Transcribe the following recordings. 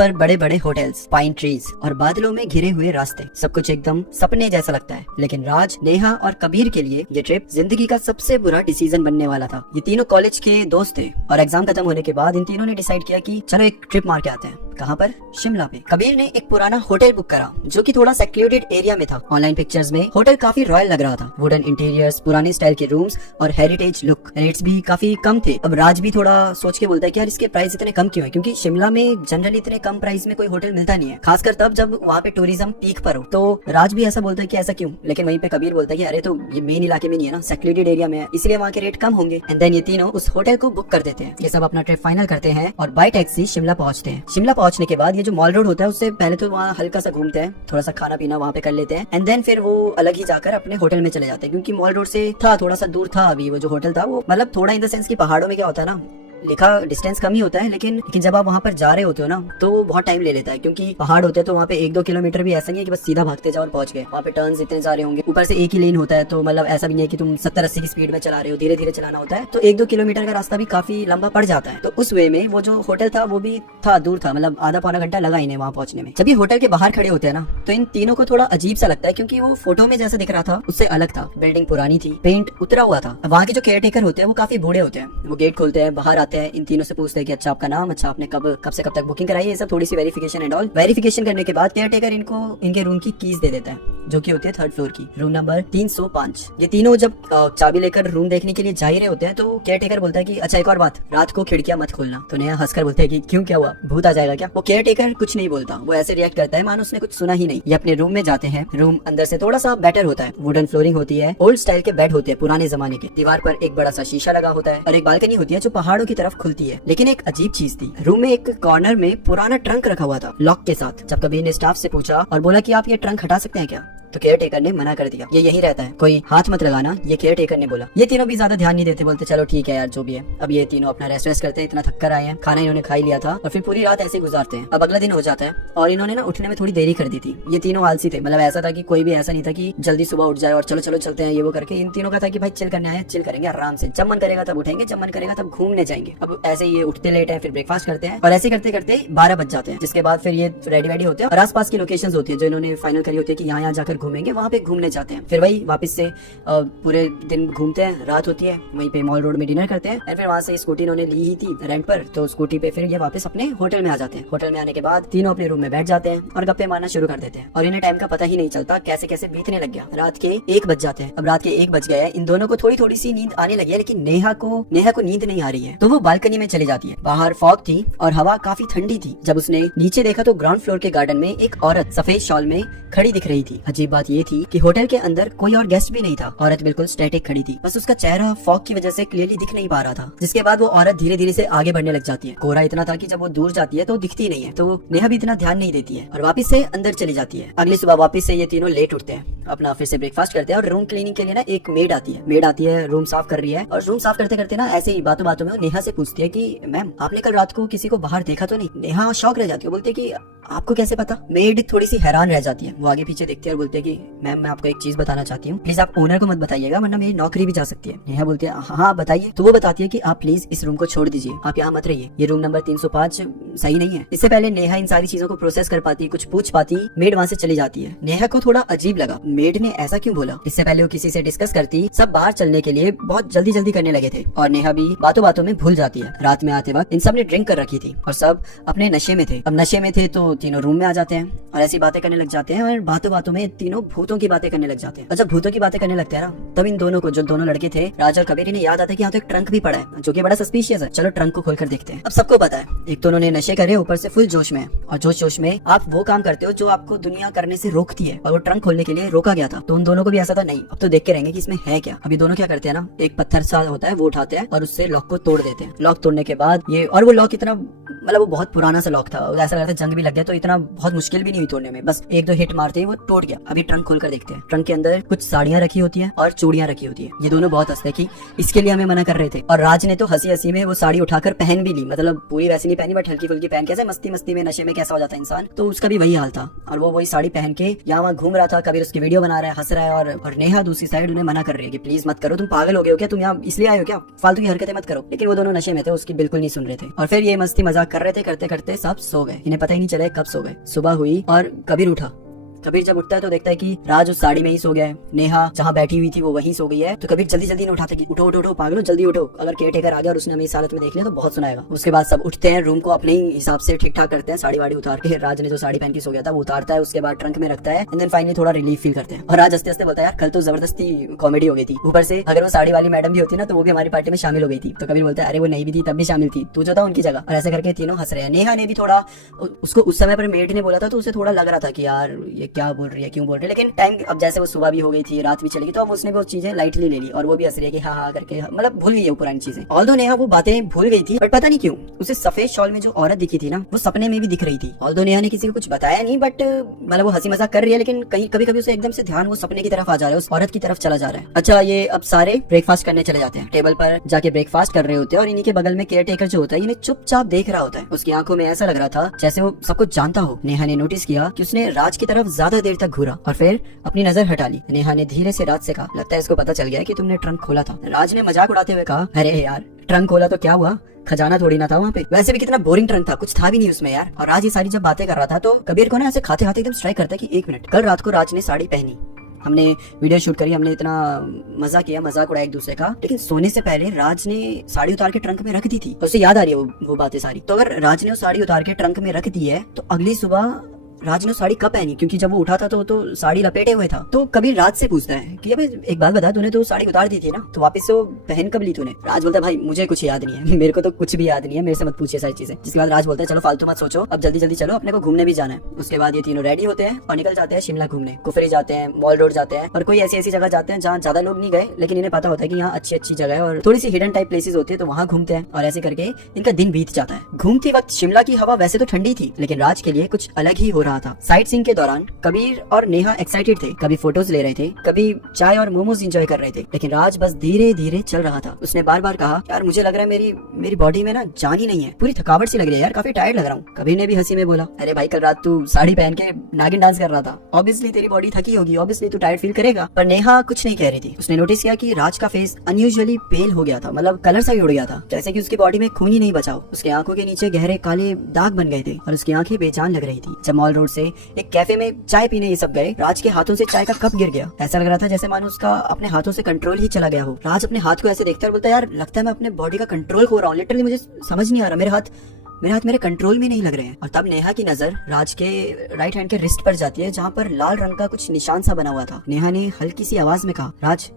पर बड़े बड़े होटल्स, पाइन ट्रीज और बादलों में घिरे हुए रास्ते, सब कुछ एकदम सपने जैसा लगता है। लेकिन राज, नेहा और कबीर के लिए ये ट्रिप जिंदगी का सबसे बुरा डिसीजन बनने वाला था। ये तीनों कॉलेज के दोस्त थे और एग्जाम खत्म होने के बाद इन तीनों ने डिसाइड किया कि चलो एक ट्रिप मार के आते हैं। कहाँ पर? शिमला पे। कबीर ने एक पुराना होटल बुक करा जो कि थोड़ा सेक्लूडेड एरिया में था। ऑनलाइन पिक्चर्स में होटल काफी रॉयल लग रहा था, वुडन इंटीरियर्स, पुराने स्टाइल के रूम्स और हेरिटेज लुक। रेट्स भी काफी कम थे। अब राज भी थोड़ा सोच के बोलता है कि यार इसके प्राइस इतने कम क्यों है, क्योंकि शिमला में जनरली इतने कम प्राइस में कोई होटल मिलता नहीं है, खासकर तब जब वहाँ पे टूरिज्म पीक पर हो। तो राज भी ऐसा बोलता है कि ऐसा क्यों, लेकिन वहीं पे कबीर बोलता है कि अरे तो ये मेन इलाके में नहीं है ना, सेक्लूडेड एरिया में है, इसलिए वहाँ के रेट कम होंगे। एंड देन ये तीनों उस होटल को बुक कर देते हैं। ये सब अपना ट्रिप फाइनल करते हैं और बाय टैक्सी शिमला पहुंचते हैं। शिमला पहुंचने के बाद ये जो मॉल रोड होता है उससे पहले तो वहाँ हल्का सा घूमते हैं, थोड़ा सा खाना पीना वहाँ पे कर लेते हैं। एंड देन फिर वो अलग ही जाकर अपने होटल में चले जाते हैं, क्योंकि मॉल रोड से था थोड़ा सा दूर था। अभी वो जो होटल था वो मतलब थोड़ा इन द सेंस की पहाड़ों में क्या होता है ना, लिखा डिस्टेंस कम ही होता है, लेकिन जब आप वहाँ पर जा रहे होते हो ना तो वो बहुत टाइम ले लेता है, क्योंकि पहाड़ होते हैं तो वहाँ पे 1-2 किलोमीटर भी ऐसा नहीं है कि बस सीधा भागते जाओ और पहुंच गए। वहाँ पे टर्न्स इतने सारे होंगे, ऊपर से एक ही लेन होता है, तो मतलब ऐसा भी नहीं है कि तुम 70-80 की स्पीड में चला रहे हो, धीरे धीरे चलाना होता है। तो 1-2 किलोमीटर का रास्ता भी काफी लंबा पड़ जाता है। तो उस वे में वो जो होटल था वो भी था दूर था, मतलब आधा पौना घंटा लगा इन्हें वहाँ पहुंचने में। जब ये होटल के बाहर खड़े होते हैं ना तो इन तीनों को थोड़ा अजीब सा लगता है, क्योंकि वो फोटो में जैसा दिख रहा था उससे अलग था। बिल्डिंग पुरानी थी, पेंट उतरा हुआ था। वहाँ के जो केयर टेकर होते हैं वो काफी बूढ़े होते हैं। वो गेट खोलते हैं, बाहर आते हैं, इन तीनों से पूछते हैं कि अच्छा आपका नाम, अच्छा आपने कब से कब तक बुकिंग कराई है, सब थोड़ी सी वेरिफिकेशन एंड ऑल। वेरिफिकेशन करने के बाद केयर टेकर इनको इनके रूम की कीज दे देता है, जो कि होती है 3rd फ्लोर की, रूम नंबर 305। ये तीनों जब चाबी लेकर रूम देखने के लिए जा ही रहे होते हैं तो केयर टेकर बोलता है कि अच्छा एक और बात, रात को खिड़कियां मत खोलना। तो नेहा हंसकर बोलते हैं कि क्यों, क्या हुआ, भूत आ जाएगा क्या? वो केयर टेकर कुछ नहीं बोलता, वो ऐसे रिएक्ट करता है मानो उसने कुछ सुना ही नहीं। ये अपने रूम में जाते हैं। रूम अंदर से थोड़ा सा बेटर होता है, वुडन फ्लोरिंग होती है, ओल्ड स्टाइल के बेड होते हैं पुराने जमाने के, दीवार पर एक बड़ा सा शीशा लगा होता है और एक बालकनी होती है जो पहाड़ों की तरफ खुलती है। लेकिन एक अजीब चीज थी, रूम में एक कॉर्नर में पुराना ट्रंक रखा हुआ था लॉक के साथ। जब कबीर ने स्टाफ से पूछा और बोला कि आप ये ट्रंक हटा सकते हैं क्या, तो केयर टेकर ने मना कर दिया, ये यही रहता है, कोई हाथ मत लगाना, ये केयर टेकर ने बोला। ये तीनों भी ज्यादा ध्यान नहीं देते, बोलते चलो ठीक है यार जो भी है। अब ये तीनों अपना रेस्ट करते हैं, इतना थक कर आए हैं, खाना इन्होंने खा ही लिया था और फिर पूरी रात ऐसे गुजारते हैं। अब अगला दिन हो जाता है और इन्होंने ना उठने में थोड़ी देरी कर दी थी। ये तीनों आलसी थे, मतलब ऐसा था कि कोई भी ऐसा नहीं था कि जल्दी सुबह उठ जाए और चलो चलो चलते हैं ये वो करके। इन तीनों का था कि भाई चिल करने आए, चिल करेंगे आराम से, जब मन करेगा तब उठेंगे, जब मन करेगा तब घूमने जाएंगे। अब ऐसे ये उठते लेट है, फिर ब्रेकफास्ट करते हैं और ऐसे करते करते 12 बज जाते हैं, जिसके बाद फिर ये रेडी होते हैं और आसपास की लोकेशंस होती है जो इन्होंने फाइनल करी होती है कि यहाँ जाकर घूमेंगे, वहाँ पे घूमने जाते हैं। फिर वही वापस से पूरे दिन घूमते हैं, रात होती है, वहीं पे मॉल रोड में डिनर करते हैं और फिर वहाँ से स्कूटी इन्होंने ली ही थी रेंट पर, तो स्कूटी पे फिर ये वापस अपने होटल में आ जाते हैं। होटल में आने के बाद तीनों अपने रूम में बैठ जाते हैं और गप्पे मारना शुरू कर देते हैं और इन्हें टाइम का पता ही नहीं चलता कैसे कैसे बीतने लग गया। रात के 1 बज जाते हैं। अब रात के 1 बज गए हैं, इन दोनों को थोड़ी थोड़ी सी नींद आने लगी है, लेकिन नेहा को नींद नहीं आ रही है, तो वो बालकनी में चली जाती है। बाहर फॉग थी और हवा काफी ठंडी थी। जब उसने नीचे देखा तो ग्राउंड फ्लोर के गार्डन में एक औरत सफेद शॉल में खड़ी दिख रही थी। अजीब बात ये थी कि होटल के अंदर कोई और गेस्ट भी नहीं था। औरत बिल्कुल स्टैटिक खड़ी थी, बस उसका चेहरा फॉग की वजह से क्लियरली दिख नहीं पा रहा था। जिसके बाद वो औरत धीरे धीरे से आगे बढ़ने लग जाती है। कोहरा इतना था कि जब वो दूर जाती है तो दिखती नहीं है, तो नेहा भी इतना ध्यान नहीं देती है और वापस से अंदर चली जाती है। अगली सुबह वापस से ये तीनों लेट उठते हैं, अपना फिर से ब्रेकफास्ट करते हैं और रूम क्लीनिंग के लिए ना एक मेड आती है, रूम साफ कर रही है और रूम साफ करते करते ना ऐसे ही बातों बातों में नेहा से पूछती है कि मैम आपने कल रात को किसी को बाहर देखा तो नहीं? नेहा शॉक रह जाती है, बोलती है कि आपको कैसे पता? मेड थोड़ी सी हैरान रह जाती है, वो आगे पीछे देखती है और बोलती है कि मैम मैं आपको एक चीज बताना चाहती हूँ, प्लीज आप ओनर को मत बताइएगा वरना मेरी नौकरी भी जा सकती है। नेहा बोलती है हाँ बताइए। तो वो बताती है कि आप प्लीज इस रूम को छोड़ दीजिए, आप यहाँ मत रहिए, ये रूम नंबर 305 सही नहीं है। इससे पहले नेहा इन सारी चीजों को प्रोसेस कर पाती, कुछ पूछ पाती, मेड वहाँ से चली जाती है। नेहा को थोड़ा अजीब लगा, मेड ने ऐसा क्यों बोला। इससे पहले वो किसी से डिस्कस करती, सब बाहर चलने के लिए बहुत जल्दी जल्दी करने लगे थे और नेहा भी बातों बातों में भूल जाती है। रात में आते वक्त इन सब ने ड्रिंक कर रखी थी और सब अपने नशे में थे। अब नशे में थे तो तीनों रूम में आ जाते हैं और ऐसी बातें करने लग जाते हैं और बातों बातों में तीनों भूतों की बातें करने लग जाते हैं। और जब भूतों की बातें करने लगते हैं ना तब इन दोनों को, जो दोनों लड़के थे राज और कबीर, इन्हें याद आता है कि यहाँ तो एक ट्रंक भी पड़ा है जो कि बड़ा सस्पिशियस है, चलो ट्रंक को खोलकर देखते हैं। अब सबको पता है एक तो उन्होंने नशे करे, ऊपर से फुल जोश में, और जोश में आप वो काम करते हो जो आपको दुनिया करने से रोकती है, और वो ट्रंक खोलने के लिए रोका गया था। तो उन दोनों को भी ऐसा था नहीं अब तो देख के रहेंगे कि इसमें है क्या। अभी दोनों क्या करते हैं ना, एक पत्थर सा होता है वो उठाते हैं और उससे लॉक को तोड़ देते हैं। लॉक तोड़ने के बाद ये, और वो लॉक इतना मतलब वो बहुत पुराना सा लॉक था, ऐसा लगता है जंग भी लग गया, तो इतना बहुत मुश्किल भी नहीं हुई तोड़ने में, बस 1-2 हिट मारते ही वो टूट गया। अब कबीर ट्रंक खोलकर देखते हैं। ट्रंक के अंदर कुछ साड़ियां रखी होती है और चूड़ियां रखी होती है। ये दोनों बहुत हंसते हैं कि इसके लिए हमें मना कर रहे थे, और राज ने तो हंसी हंसी में वो साड़ी उठाकर पहन भी ली, मतलब पूरी वैसी नहीं पहनी बट हल्की फुल्की पहन, कैसे मस्ती मस्ती में नशे में कैसा हो जाता है इंसान, तो उसका भी वही हाल था। और वो वही साड़ी पहन के यहाँ वहाँ घूम रहा था। कबीर उसकी वीडियो बना रहा है, हंस रहा है, और नेहा दूसरी साइड उन्हें मना कर रही है कि प्लीज मत करो, तुम पागल हो गए हो क्या, तुम यहाँ इसलिए आए हो क्या, फालतू की हरकतें मत करो। लेकिन वो दोनों नशे में थे, उसकी बिल्कुल नहीं सुन रहे थे, और फिर ये मस्ती मजाक कर रहे थे। करते करते सब सो गए, इन्हें पता ही नहीं चला कब सो गए। सुबह हुई और कबीर उठा। कबीर जब उठता है तो देखता है कि राज उस साड़ी में ही सो गया है, नेहा जहाँ बैठी हुई थी वो वहीं सो गई है। तो कबीर जल्दी जल्दी उठाते कि उठो उठो उठो पागलो, जल्दी उठो, अगर केयर टेकर आ गया और उसने हमें इस हालत में देख लिया तो बहुत सुनाएगा। उसके बाद सब उठते हैं, रूम को अपने ही हिसाब से ठीक ठाक करते हैं, साड़ी वाड़ी उतार के, राज ने जो साड़ी पहन के सो गया था वो उतारता है, उसके बाद ट्रंक में रखता है, एंड देन फाइनली थोड़ा रिलीफ फील करते हैं। और राज हंसते हंसते बोलता है यार कल तो जबरदस्ती कॉमेडी हो गई थी, ऊपर से अगर वो साड़ी वाली मैडम भी होती ना तो वो भी हमारी पार्टी में शामिल हो गई थी। तो कबीर बोलता है अरे वो नहीं भी थी तब भी शामिल थी, तू जो था उनकी जगह। और ऐसे करके तीनों हंस रहे हैं। नेहा ने भी थोड़ा, उसको उस समय पर मेड ने बोला था तो उसे थोड़ा लग रहा था कि यार ये क्या बोल रही है, क्यों बोल रही है, लेकिन टाइम अब जैसे वो सुबह भी हो गई थी, रात भी चली गई, तो अब उसने वो चीजें लाइटली ले ली और वो भी हंस रही है कि हाँ हाँ करके, मतलब भूल गई है पुरानी चीजें। ऑल्दो नेहा वो बातें भूल गई थी, बट पता नहीं क्यों उसे सफेद शॉल में जो औरत दिखी थी ना वो सपने में भी दिख रही थी। ऑल्दो नेहा ने किसी को कुछ बताया नहीं, बट मतलब वो हंसी मजाक कर रही है, लेकिन कहीं कभी कभी उसे एकदम से ध्यान वो सपने की तरफ आ जा रहा है, उस औरत की तरफ चला जा रहा है। अच्छा, ये अब सारे ब्रेकफास्ट करने चले जाते हैं, टेबल पर जाके ब्रेकफास्ट कर रहे होते हैं, और इन्हीं के बगल में केयर टेकर जो होता है इन्हें चुपचाप देख रहा होता है। उसकी आंखों में ऐसा लग रहा था जैसे वो सब कुछ जानता हो। नेहा ने नोटिस किया कि उसने राज की तरफ ज्यादा देर तक घूरा और फिर अपनी नजर हटा ली। नेहा ने धीरे से राज से कहा, लगता है इसको पता चल गया कि तुमने ट्रंक खोला था। राज ने मजाक उड़ाते हुए कहा, अरे यार ट्रंक खोला तो क्या हुआ, खजाना थोड़ी ना था वहाँ पे, वैसे भी कितना बोरिंग ट्रंक था, कुछ था भी नहीं उसमें यार। और राज ये सारी जब बातें कर रहा था तो कबीर को ना ऐसे खाते खाते एकदम स्ट्राइक करता है कि 1 मिनट, कल रात को राज ने साड़ी पहनी, हमने वीडियो शूट करी, हमने इतना मजा किया, मजाक उड़ाया एक दूसरे का, लेकिन सोने से पहले राज ने साड़ी उतार के ट्रंक में रख दी थी। उसे याद आ रही है वो बातें सारी। तो अगर राज ने वो साड़ी उतार के ट्रंक में रख दी है तो अगली सुबह राज ने साड़ी कब पहनी, क्योंकि जब वो उठा था तो साड़ी लपेटे हुए था। तो कबीर राज से पूछता है कि अबे एक बात बता, तूने तो साड़ी उतार दी थी ना, तो वापस से वो पहन कब ली तूने। राज बोलता है भाई मुझे कुछ याद नहीं है, मेरे को तो कुछ भी याद नहीं है, मेरे से मत पूछिए सारी चीजें। जिसके बाद राज बोलता है चलो फालतू मत सोचो, अब जल्दी जल्दी चलो, अपने को घूमने भी जाना है। उसके बाद ये तीनों रेडी होते हैं और निकल जाते हैं शिमला घूमने। कुफरी जाते हैं, मॉल रोड जाते हैं, और कोई ऐसी ऐसी जगह जाते हैं जहाँ ज्यादा लोग नहीं गए, लेकिन इन्हें पता होता है कि यहाँ अच्छी अच्छी जगह है और थोड़ी सी हिडन टाइप प्लेसेस होती है, तो वहाँ घूमते हैं। और ऐसे करके इनका दिन बीत जाता है। घूमते वक्त शिमला की हवा वैसे तो ठंडी थी, लेकिन राज के लिए कुछ अलग ही हो रहा था। साइट सीइंग के दौरान कबीर और नेहा एक्साइटेड थे, कभी फोटोज ले रहे थे, कभी चाय और मोमोज एंजॉय कर रहे थे, लेकिन राज बस धीरे धीरे चल रहा था। उसने बार बार कहा, यार मुझे लग रहा है मेरी बॉडी में ना जान ही नहीं है, पूरी थकावट सी लग रही है यार, काफी टायर्ड लग रहा हूँ। कबीर ने भी हंसी में बोला, अरे भाई कल रात तू साड़ी पहन के नागिन डांस कर रहा था, ऑब्वियसली तेरी बॉडी थकी होगी, ऑब्वियसली तू टायर्ड फील करेगा। पर नेहा कुछ नहीं कह रही थी। उसने नोटिस किया कि राज का फेस अनयूजुअली पेल हो गया था, मतलब कलर सा ही उड़ गया था, जैसे कि उसकी बॉडी में खून ही नहीं बचा हो। उसकी आंखों के नीचे गहरे काले दाग बन गए थे और उसकी आंखें बेजान लग रही थी। जब मॉल रोड से एक कैफे में चाय पीने ये सब गए, राज के हाथों से चाय का कप गिर गया। ऐसा लग रहा था जैसे मानो उसका अपने हाथों से कंट्रोल ही चला गया हो। राज अपने हाथ को ऐसे देखता है और बोलता है, यार लगता है मैं अपने बॉडी का कंट्रोल खो रहा हूँ, लिटरली मुझे समझ नहीं आ रहा, मेरे हाथ मेरे कंट्रोल में नहीं लग रहे हैं। और तब नेहा की नजर राज के राइट हैंड के रिस्ट पर जाती है, जहाँ पर लाल रंग का कुछ निशान सा बना हुआ था। नेहा ने हल्की सी आवाज में कहा, राज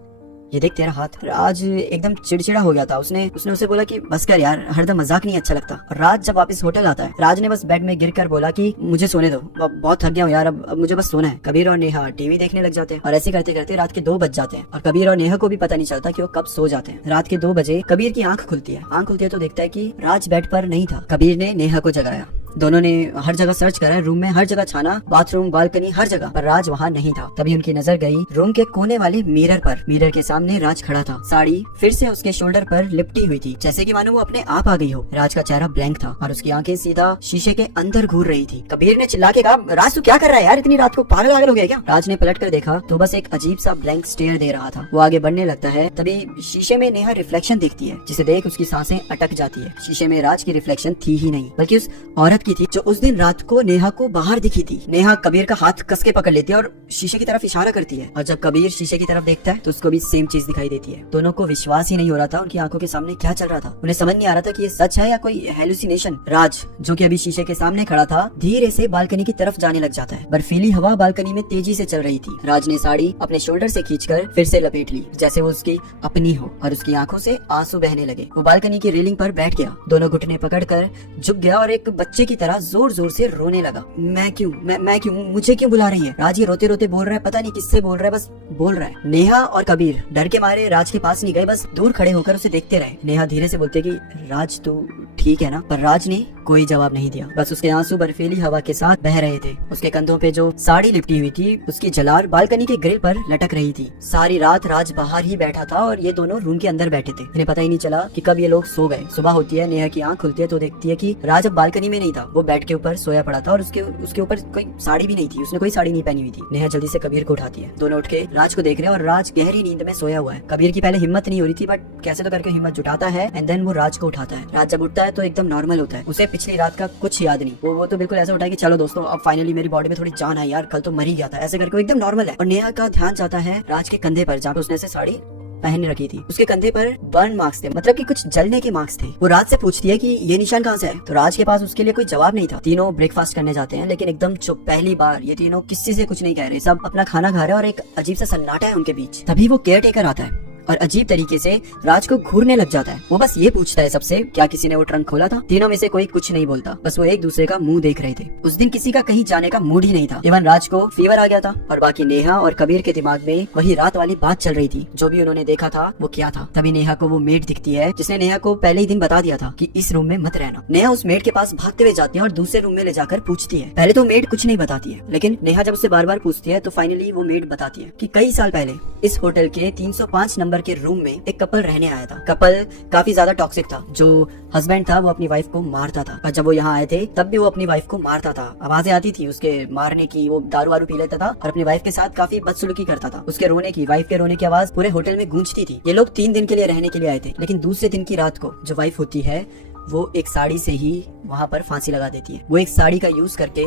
ये देख तेरा हाथ। राज एकदम चिड़चिड़ा हो गया था। उसने उसे बोला कि बस कर यार, हरदम मजाक नहीं अच्छा लगता। और राज जब वापस होटल आता है, राज ने बस बेड में गिरकर बोला कि मुझे सोने दो, बहुत थक गया हूँ यार, अब मुझे बस सोना है। कबीर और नेहा टीवी देखने लग जाते हैं और ऐसे करते करते रात के 2 बज जाते हैं और कबीर और नेहा को भी पता नहीं चलता कि वो कब सो जाते हैं। रात के 2 बजे कबीर की आंख खुलती है तो देखता है कि राज बेड पर नहीं था। कबीर ने नेहा को जगाया। दोनों ने हर जगह सर्च करा, रूम में हर जगह छाना, बाथरूम, बालकनी, हर जगह, पर राज वहाँ नहीं था। तभी उनकी नजर गई रूम के कोने वाले मिरर पर। मिरर के सामने राज खड़ा था, साड़ी फिर से उसके शोल्डर पर लिपटी हुई थी, जैसे कि मानो वो अपने आप आ गई हो। राज का चेहरा ब्लैंक था और उसकी आंखें सीधा शीशे के अंदर घूर रही थी। कबीर ने चिल्ला के कहा, राज तू क्या कर रहा है यार, इतनी रात को पागल हो गया क्या। राज ने पलट कर देखा तो बस एक अजीब सा ब्लैंक स्टेयर दे रहा था। वो आगे बढ़ने लगता है, तभी शीशे में नेहा रिफ्लेक्शन देखती है, जिसे देख उसकी सांसें अटक जाती है। शीशे में राज की रिफ्लेक्शन थी ही नहीं, बल्कि उस औरत की थी जो उस दिन रात को नेहा को बाहर दिखी थी। नेहा कबीर का हाथ कस के पकड़ लेती है और शीशे की तरफ इशारा करती है, और जब कबीर शीशे की तरफ देखता है तो उसको भी सेम चीज दिखाई देती है। दोनों को विश्वास ही नहीं हो रहा था उनकी आंखों के सामने क्या चल रहा था। उन्हें समझ नहीं आ रहा था कि ये सच है या कोई हेलुसिनेशन। राज जो कि अभी शीशे के सामने खड़ा था, धीरे से बालकनी की तरफ जाने लग जाता है। बर्फीली हवा बालकनी में तेजी से चल रही थी। राज ने साड़ी अपने शोल्डर से खींचकर फिर से लपेट ली, जैसे वो उसकी अपनी हो, और उसकी आंखों से आंसू बहने लगे। वो बालकनी की रेलिंग पर बैठ गया, दोनों घुटने पकड़कर झुक गया और एक बच्चे की की तरह जोर जोर से रोने लगा। मैं क्यों, मुझे क्यों बुला रही है? राज ये रोते रोते बोल रहा है, पता नहीं किससे बोल रहा है, बस बोल रहा है। नेहा और कबीर डर के मारे राज के पास नहीं गए, बस दूर खड़े होकर उसे देखते रहे। नेहा धीरे से बोलती है कि राज तो ठीक है ना? पर राज ने कोई जवाब नहीं दिया, बस उसके आंसू बर्फीली हवा के साथ बह रहे थे। उसके कंधों पे जो साड़ी लिपटी हुई थी उसकी झलार बालकनी के ग्रिल पर लटक रही थी। सारी रात राज बाहर ही बैठा था और ये दोनों रूम के अंदर बैठे थे। इन्हें पता ही नहीं चला कि कब ये लोग सो गए। सुबह होती है, नेहा की आंख खुलती है तो देखती है कि राज अब बालकनी में नहीं था, वो बेड के ऊपर सोया पड़ा था और उसके ऊपर कोई साड़ी भी नहीं थी, उसने कोई साड़ी नहीं पहनी हुई थी। नेहा जल्दी से कबीर को उठाती है। दोनों उठ के राज को देख रहे हैं और राज गहरी नींद में सोया हुआ है। कबीर की पहले हिम्मत नहीं हो रही थी, बट कैसे तो करके हिम्मत जुटाता है एंड देन वो राज को उठाता है। राज जब उठता है तो एकदम नॉर्मल होता है, उसे पिछली रात का कुछ याद नहीं। वो तो बिल्कुल ऐसा उठा है कि चलो दोस्तों अब फाइनली मेरी बॉडी में थोड़ी जान है यार, कल तो मर ही गया था, ऐसे करके वो एकदम नॉर्मल है। और नेहा का ध्यान जाता है राज के कंधे पर, जहाँ पे उसने से साड़ी पहन रखी थी। उसके कंधे पर बर्न मार्क्स थे, मतलब कि कुछ जलने के मार्क्स थे। वो राज से पूछती है कि ये निशान कहाँ से है, तो राज के पास उसके लिए कोई जवाब नहीं था। तीनों ब्रेकफास्ट करने जाते हैं लेकिन एकदम चुप। पहली बार ये तीनों किसी से कुछ नहीं कह रहे, सब अपना खाना खा रहे हैं और एक अजीब सा सन्नाटा है उनके बीच। तभी वो केयर टेकर आता है और अजीब तरीके से राज को घूरने लग जाता है। वो बस ये पूछता है सबसे, क्या किसी ने वो ट्रंक खोला था? तीनों में से कोई कुछ नहीं बोलता, बस वो एक दूसरे का मुंह देख रहे थे। उस दिन किसी का कहीं जाने का मूड ही नहीं था। इवन राज को फीवर आ गया था और बाकी नेहा और कबीर के दिमाग में वही रात वाली बात चल रही थी, जो भी उन्होंने देखा था वो क्या था। तभी नेहा को वो मेड दिखती है जिसने नेहा को पहले ही दिन बता दिया था कि इस रूम में मत रहना। नेहा उस मेड के पास भागते हुए जाती है और दूसरे रूम में ले जाकर पूछती है। पहले तो मेड कुछ नहीं बताती है, लेकिन नेहा जब उससे बार बार पूछती है तो फाइनली वो मेड बताती है कि कई साल पहले इस होटल के 305 नंबर के रूम में एक कपल रहने आया था। कपल काफी ज्यादा टॉक्सिक था। जो हस्बैंड था वो अपनी वाइफ को मारता था, और जब वो यहाँ आए थे तब भी वो अपनी वाइफ को मारता था। आवाजें आती थी उसके मारने की, वो दारू वारू पी लेता था और अपनी वाइफ के साथ काफी बदसलूकी करता था। उसके रोने की, वाइफ के रोने की आवाज पूरे होटल में गूंजती थी। ये लोग 3 दिन के लिए रहने के लिए आए थे, लेकिन दूसरे दिन की रात को जो वाइफ होती है वो एक साड़ी से ही वहाँ पर फांसी लगा देती है। वो एक साड़ी का यूज करके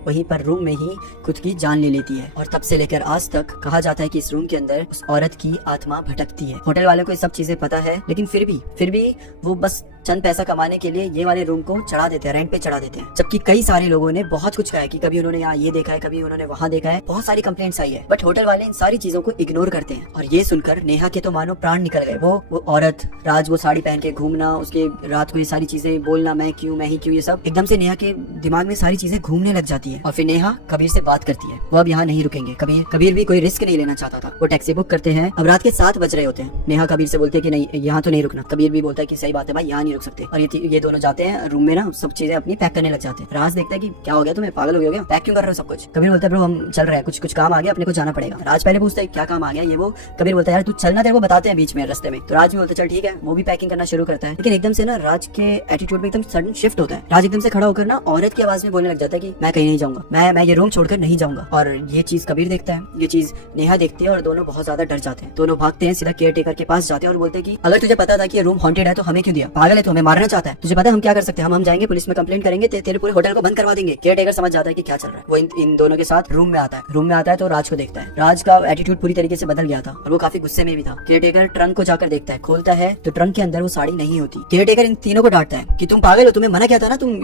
वहीं पर रूम में ही खुद की जान ले लेती है। और तब से लेकर आज तक कहा जाता है कि इस रूम के अंदर उस औरत की आत्मा भटकती है। होटल वालों को ये सब चीजें पता है, लेकिन फिर भी वो बस चंद पैसा कमाने के लिए ये वाले रूम को चढ़ा देते हैं, रेंट पे चढ़ा देते हैं। जबकि कई सारे लोगों ने बहुत कुछ कहा है कि कभी उन्होंने यहाँ ये देखा है, कभी उन्होंने वहाँ देखा है, बहुत सारी कंप्लेंट्स आई है, बट होटल वाले इन सारी चीजों को इग्नोर करते हैं। और ये सुनकर नेहा के तो मानो प्राण निकल गए। वो औरत, राज वो साड़ी पहन के घूमना, उसके रात को ये सारी चीजें बोलना, मैं ही क्यों, ये सब एकदम से नेहा के दिमाग में सारी चीजें घूमने लग जाती है। और फिर नेहा कबीर से बात करती है, वो अब यहाँ नहीं रुकेंगे। कबीर भी कोई रिस्क नहीं लेना चाहता था। वो टैक्सी बुक करते हैं। अब रात के 7 बज रहे होते हैं। नेहा कबीर से बोलती है कि नहीं, यहाँ तो नहीं रुकना। कबीर भी बोलता है कि सही बात है भाई, यहाँ नहीं रुक सकते। और ये दोनों जाते हैं रूम में ना, सब चीजें अपनी पैक करने लग जाते हैं। राज देखता है कि क्या हो गया तुम्हें, पागल हो गया, पैक क्यों कर रहे हो सब कुछ? कबीर बोलता है ब्रो हम चल रहे हैं, कुछ काम आ गया, अपने को जाना पड़ेगा। राज पहले पूछता है क्या काम आ गया ये वो। कबीर बोलता है यार तू चलना, तेरे को बताते हैं बीच में रास्ते में। तो राज भी बोलता है चल ठीक है। वो भी पैकिंग करना शुरू करता है, लेकिन एकदम से ना राज के एटीट्यूड में एकदम सडन शिफ्ट होता है। राज एकदम से खड़ा होकर ना औरत की आवाज में बोलने लग जाता है कि मैं कहीं नहीं जाऊंगा, मैं ये रूम छोड़कर नहीं जाऊंगा। और ये चीज कबीर देखता है, ये चीज नेहा देखती है और दोनों बहुत ज्यादा डर जाते हैं। दोनों भागते हैं, सीधा केयर टेकर के पास जाते हैं और बोलते हैं कि अगर तुझे पता था कि ये रूम हॉन्टेड है तो हमें क्यों दिया? पागल है तू, हमें मारना चाहता है? तुझे पता है हम क्या कर सकते हैं? हम जाएंगे पुलिस में कंप्लेंट करेंगे, तेरे पूरे होटल को बंद करवा देंगे। केयर टेकर समझ जाता है कि क्या चल रहा है। वो इन दोनों के साथ रूम में आता है तो राज को देखता है। राज का एटीट्यूड पूरी तरीके से बदल गया था और वो काफी गुस्से में भी था। केयर टेकर ट्रंक को जाकर देखता है, खोलता है तो ट्रंक के अंदर वो साड़ी नहीं होती। केयर टेकर इन तीनों को डांटता है कि तुम पागल हो, तुम्हें मना किया था ना, तुम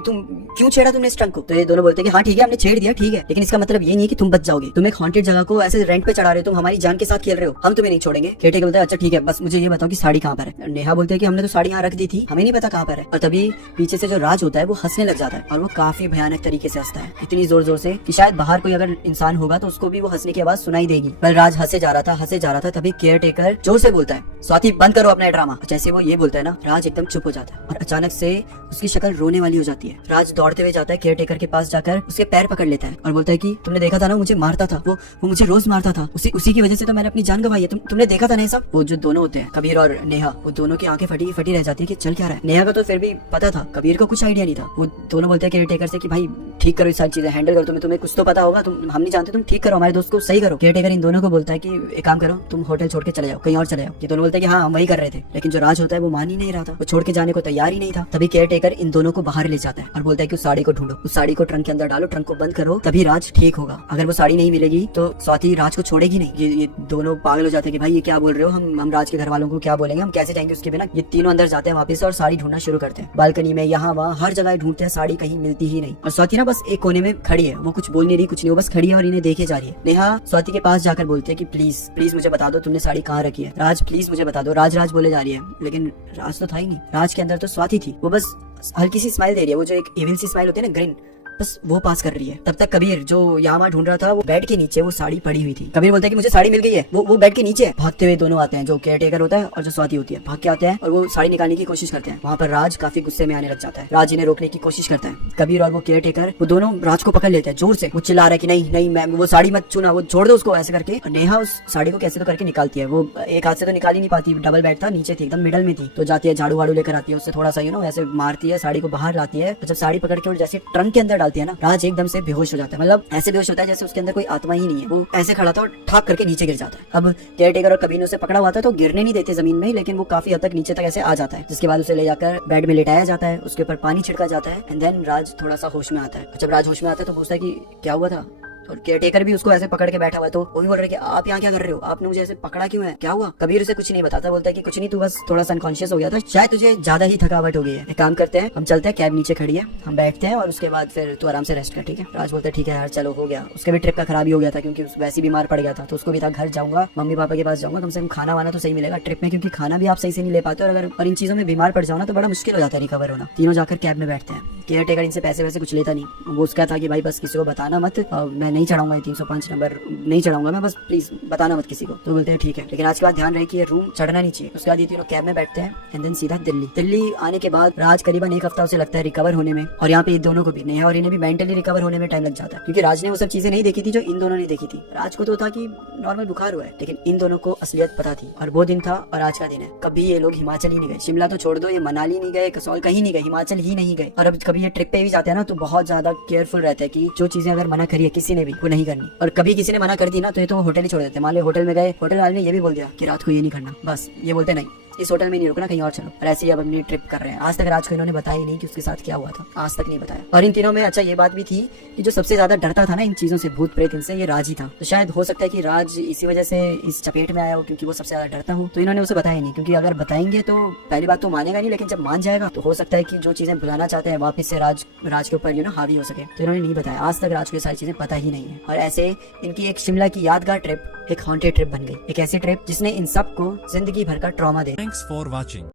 क्यों छेड़ा तुमने इस ट्रंक को? तो ये दोनों बोलते हैं कि हाँ ठीक है हमने छेड़ दिया, ठीक है, लेकिन इसका मतलब ये नहीं है कि तुम बच जाओगे। तुम एक हॉन्टेड जगह को ऐसे रेंट पे चढ़ा रहे हो, तुम हमारी जान के साथ खेल रहे हो, हम तुम्हें नहीं छोड़ेंगे। केयर टेकर बोलता है अच्छा ठीक है, बस मुझे ये बताओ कि साड़ी कहाँ पर है? नेहा बोलते हैं कि हमने तो साड़ी यहाँ रख दी थी, हमें नहीं पता कहाँ पर है। और तभी पीछे से जो राज होता है वो हंसने लग जाता है और वो काफी भयानक तरीके से हंसता है, इतनी जोर जोर से कि शायद बाहर कोई अगर इंसान होगा तो उसको भी वो हंसने की आवाज सुनाई देगी। पर राज हंसे जा रहा था तभी केयर टेकर जोर से बोलता है स्वाति बंद करो अपना ड्रामा। जैसे वो ये बोलता है ना, राज एकदम चुप हो जाता है और अचानक से उसकी शक्ल रोने वाली हो जाती है। राज दौड़ते हुए जाता है, केयर टेकर के पास जाकर उसके पैर पकड़ लेता है और बोलता है कि तुमने देखा था ना मुझे मारता था, वो मुझे रोज मारता था, उसी की वजह से तो मैंने अपनी जान गंवाई है। तुमने देखा था ना सब? वो जो दोनों होते हैं कबीर और नेहा, वो दोनों की आंखें फटी रह जाती है कि चल क्या रहा है। नेहा का तो फिर भी पता था, कबीर को कुछ आइडिया नहीं था। वो दोनों बोलते हैं केयर टेकर से कि भाई ठीक करो, सारी चीजें हैंडल करो, तुम्हें कुछ तो पता होगा, हम नहीं जानते, तुम ठीक करो, हमारे दोस्त को सही करो। केयर टेकर इन दोनों को बोलता है कि एक काम करो, तुम होटल छोड़ के चले जाओ, कहीं और चले जाओ। ये दोनों बोलते हैं कि हाँ हम वही कर रहे थे, लेकिन जो राज होता है वो मान ही नहीं रहा था, वो छोड़ के जाने को तैयार ही नहीं था। तभी केयर टेकर इन दोनों को बाहर ले जाता है और बोलता है कि उस साड़ी को ढूंढो, उस साड़ी को ट्रंक के अंदर डालो, ट्रंक को बंद करो, तभी राज ठीक होगा। अगर वो साड़ी नहीं मिलेगी तो स्वाति राज को छोड़ेगी नहीं। ये दोनों पागल हो जाते हैं कि भाई ये क्या बोल रहे हो, हम राज के घर वालों को क्या बोलेंगे, हम कैसे जाएंगे उसके बिना। ये तीनों अंदर जाते हैं वापस और साड़ी ढूंढना शुरू करते हैं। बालकनी में, यहाँ वहाँ हर जगह ढूंढते हैं, साड़ी कहीं मिलती ही नहीं। और स्वाति ना बस एक कोने में खड़ी है, वो कुछ बोल नहीं रही, कुछ नहीं, वो बस खड़ी है और इन्हें देखे जा रही है। नेहा स्वाति के पास जाकर बोलती है कि प्लीज मुझे बता दो तुमने साड़ी कहाँ रखी है। राज प्लीज मुझे बता दो। राज बोले जा रही है, लेकिन राज तो था ही नहीं, राज के अंदर तो स्वाति थी। वो बस हल्की सी स्माइल दे रही है, वो जो एक एविल सी स्माइल होती है ना, ग्रिन, बस वो पास कर रही है। तब तक कबीर जो यहाँ वहाँ ढूंढ रहा था, वो बेड के नीचे वो साड़ी पड़ी हुई थी। कबीर बोलता है कि मुझे साड़ी मिल गई है, वो बेड के नीचे है। भागते हुए दोनों आते हैं, जो केयर टेकर होता है और जो स्वाति होती है, भाग के आते हैं और वो साड़ी निकालने की कोशिश करते हैं। वहाँ पर राज काफी गुस्से में आने लग जाता है, राज इन्हें रोकने की कोशिश करता है। कबीर और वो केयर टेकर वो दोनों राज को पकड़ लेते हैं जोर से। वो चिल्ला रहा है कि नहीं नहीं मैं वो साड़ी मत छूना, वो छोड़ दो उसको, ऐसे करके। और नेहा उस साड़ी को कैसे तो करके निकालती है। वो एक हाथ से तो निकाल ही नहीं पाती, डबल बेड था, नीचे थी, एकदम मिडल में थी। तो जाती है, झाड़ू वाड़ू लेकर आती है, उससे थोड़ा सा ऐसे मारती है, साड़ी को बाहर लाती है। जब साड़ी पकड़ के जैसे ट्रंक के अंदर डालती है ना, राज एकदम से बेहोश हो जाता है। मतलब ऐसे बेहोश होता है जैसे उसके अंदर कोई आत्मा ही नहीं है। वो ऐसे खड़ा था और ठाक करके नीचे गिर जाता है। अब केयर टेकर और कबीर ने उसे पकड़ा हुआ था, तो गिरने नहीं देते जमीन में, लेकिन वो काफी हद तक नीचे तक ऐसे आ जाता है। जिसके बाद उसे ले जाकर बेड में लेटाया जाता है, उसके ऊपर पानी छिड़का जाता है। एंड देन राज थोड़ा सा होश में आता है। जब राज होश में आता है तो पूछता है कि क्या हुआ था। और केयर टेकर भी उसको ऐसे पकड़ के बैठा हुआ है, तो वो भी बोल रहा है कि आप यहाँ क्या कर रहे हो, आपने मुझे ऐसे पकड़ा क्यों है, क्या हुआ। कबीर उसे कुछ नहीं बताता, बोलता है कि कुछ नहीं, तू बस थोड़ा सा अनकॉन्शियस हो गया था, शायद तुझे ज्यादा ही थकावट हो गई है। एक काम करते हैं, हम चलते हैं, कैब नीचे खड़ी है, हम बैठते हैं और उसके बाद फिर तू आराम से रेस्ट कर, ठीक है। राज बोलता है ठीक है यार, चलो हो गया। उसके भी ट्रिप का खराब ही हो गया था, क्योंकि वैसे बीमार पड़ गया था। तो उसको भी था घर जाऊंगा, मम्मी पापा के पास जाऊंगा, कम से कम खाना वाना तो सही मिलेगा ट्रिप में, क्योंकि खाना भी आप सही से नहीं ले पाते। और अगर और इन चीजों में बीमार पड़ जाओ ना, तो बड़ा मुश्किल हो जाता है रिकवर होना। तीनों जाकर कैब में बैठते हैं। केयर टेकर इनसे पैसे वैसे कुछ लेता नहीं, वो उसका था कि भाई बस किसी को बताना मत, मैं नहीं चढ़ाऊंगा 305 नंबर नहीं चढ़ाऊंगा मैं, बस प्लीज बताना मत किसी को। तो बोलते हैं ठीक है, लेकिन आज के बाद ध्यान रहे कि ये रूम चढ़ना नहीं चाहिए। उसके बाद ये तीनों कैब में बैठते हैं एंड देन सीधा दिल्ली आने के बाद राज करीबन एक हफ्ता उसे लगता है रिकवर होने में। और यहाँ पे इन दोनों को भी, नेहा और इन्हें भी मेंटली रिकवर होने में टाइम लग जाता है, क्योंकि राज ने वो सब चीजें नहीं देखी थी जो इन दोनों ने देखी थी। राज को तो था कि नॉर्मल बुखार हुआ है, लेकिन इन दोनों को असलियत पता थी। और वो दिन था और आज का दिन है। कभी ये लोग हिमाचल ही नहीं गए, शिमला तो छोड़ दो, ये मनाली नहीं गए, कसौल कहीं नहीं गए, हिमाचल ही नहीं गए। और अब कभी ये ट्रिप पे भी जाते हैं ना, तो बहुत ज्यादा केयरफुल रहते हैं कि जो चीजें अगर मना करी है किसी ने भी, वो नहीं करनी। और कभी किसी ने मना कर दी ना, तो ये तो होटल ही छोड़ देते। मान लो होटल में गए, होटल वाले ने ये भी बोल दिया कि रात को ये नहीं करना, बस ये बोलते नहीं इस होटल में नहीं रुकना, कहीं और चलो। और ऐसे ही अब अपनी ट्रिप कर रहे हैं। आज तक राज को इन्होंने बताया ही नहीं कि उसके साथ क्या हुआ था, आज तक नहीं बताया। और इन तीनों में अच्छा ये बात भी थी कि जो सबसे ज्यादा डरता था ना इन चीजों से, भूत प्रेत इनसे, ये राज ही था। तो शायद हो सकता है कि राज इसी वजह से इस चपेट में आया हो, क्योंकि वो सबसे ज्यादा डरता हो। तो इन्होंने उसे बताया नहीं, क्योंकि अगर बताएंगे तो पहली बात तो मानेगा नहीं, लेकिन जब मान जाएगा तो हो सकता है कि जो चीजें भुलाना चाहते हैं वापस से राज के ऊपर हावी हो सके। तो इन्होंने नहीं बताया, आज तक राज को ये सारी चीजें पता ही नहीं है। और ऐसे इनकी एक शिमला की यादगार ट्रिप एक हॉन्टेड ट्रिप बन गई, एक ऐसी ट्रिप जिसने इन सब को जिंदगी भर का trauma they. Thanks for watching.